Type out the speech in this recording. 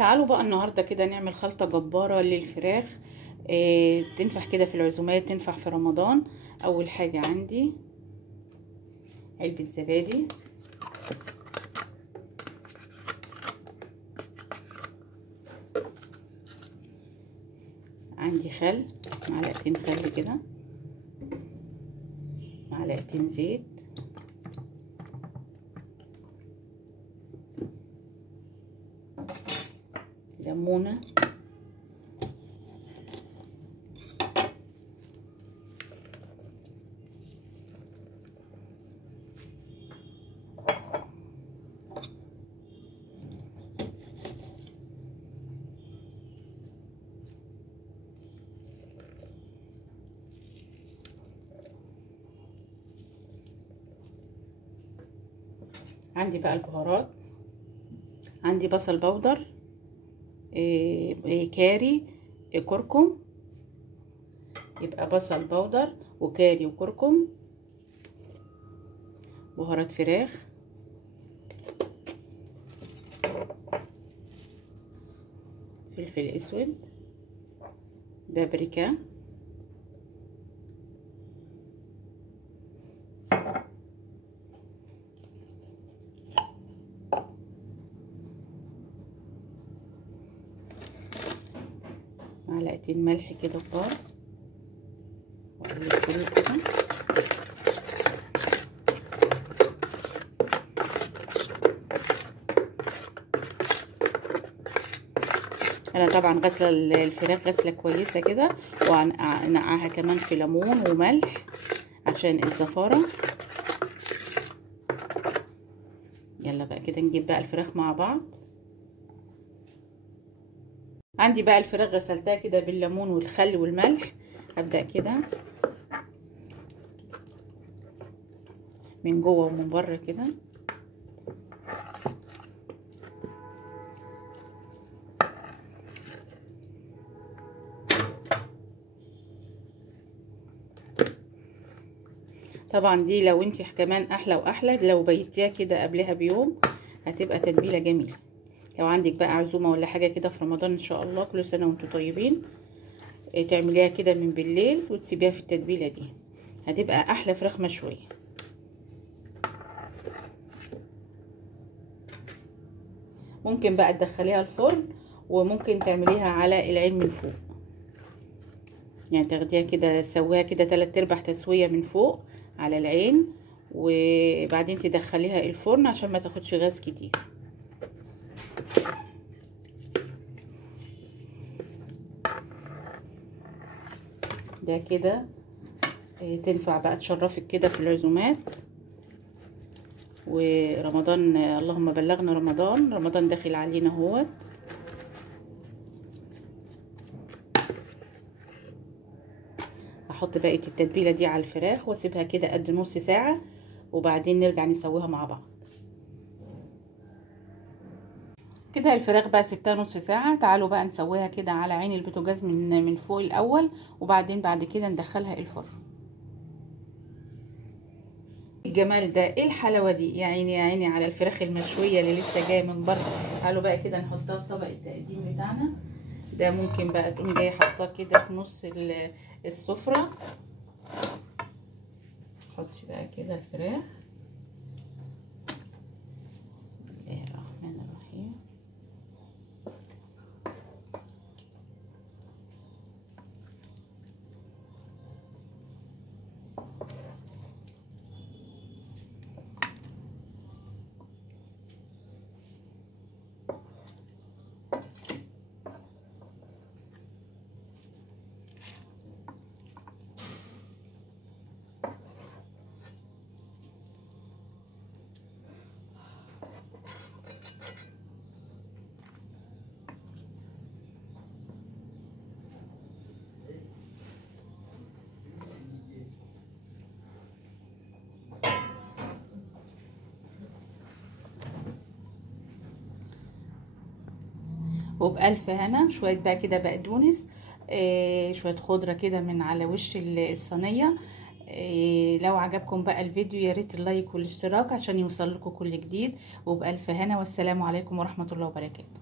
تعالوا بقى النهارده كده نعمل خلطة جبارة للفراخ. تنفع كده في العزومات، تنفع في رمضان. اول حاجة عندي علبة زبادي، عندي خل، معلقتين خل كده، معلقتين زيت، ليمونة، عندي بقى البهارات، عندي بصل بودر، كاري، كركم. يبقى بصل بودر وكاري وكركم، بهارات فراخ، فلفل اسود، بابريكا، معلقتين ملح كده كبار، واقلب كله كده. انا طبعا غسله الفراخ غسله كويسه كده، وانقعها كمان في ليمون وملح عشان الزفاره. يلا بقى كده نجيب بقى الفراخ مع بعض. عندي بقى الفراخ غسلتها كده بالليمون والخل والملح. هبدأ كده من جوه ومن بره كده. طبعا دي لو انت كمان احلى واحلى لو بيتيها كده قبلها بيوم، هتبقى تتبيله جميله. لو عندك بقى عزومه ولا حاجه كده في رمضان ان شاء الله، كل سنه وانتم طيبين، تعمليها كده من بالليل وتسيبيها في التتبيله دي، هتبقى احلى فراخ مشويه. ممكن بقى تدخليها الفرن، وممكن تعمليها على العين من فوق، يعني تاخديها كده تسويها كده 3/4 تسويه من فوق على العين، وبعدين تدخليها الفرن عشان ما تاخدش غاز كتير. ده كده تنفع بقى تشرفك كده في العزومات. ورمضان اللهم بلغنا رمضان، رمضان داخل علينا اهوت. هحط بقية التتبيلة دي على الفراخ واسيبها كده قد نص ساعة، وبعدين نرجع نسويها مع بعض. كده الفراخ بقى سبتها نص ساعة. تعالوا بقى نسويها كده على عين البوتاجاز من فوق الاول، وبعدين بعد كده ندخلها الفرن. الجمال ده، ايه الحلاوه دي، يا عيني يا عيني على الفراخ المشويه اللي لسه جايه من بره. تعالوا بقى كده نحطها في طبق التقديم بتاعنا ده. ممكن بقى تقومي جايه حاطاه كده في نص السفره. حطي بقى كده الفراخ. بسم الله الرحمن الرحيم. وبألف هنا. شوية بقى كده بقدونس، شوية خضرة كده من على وش الصينية. لو عجبكم بقى الفيديو يا ريت اللايك والاشتراك عشان يوصل لكم كل جديد. وبألف هنا، والسلام عليكم ورحمة الله وبركاته.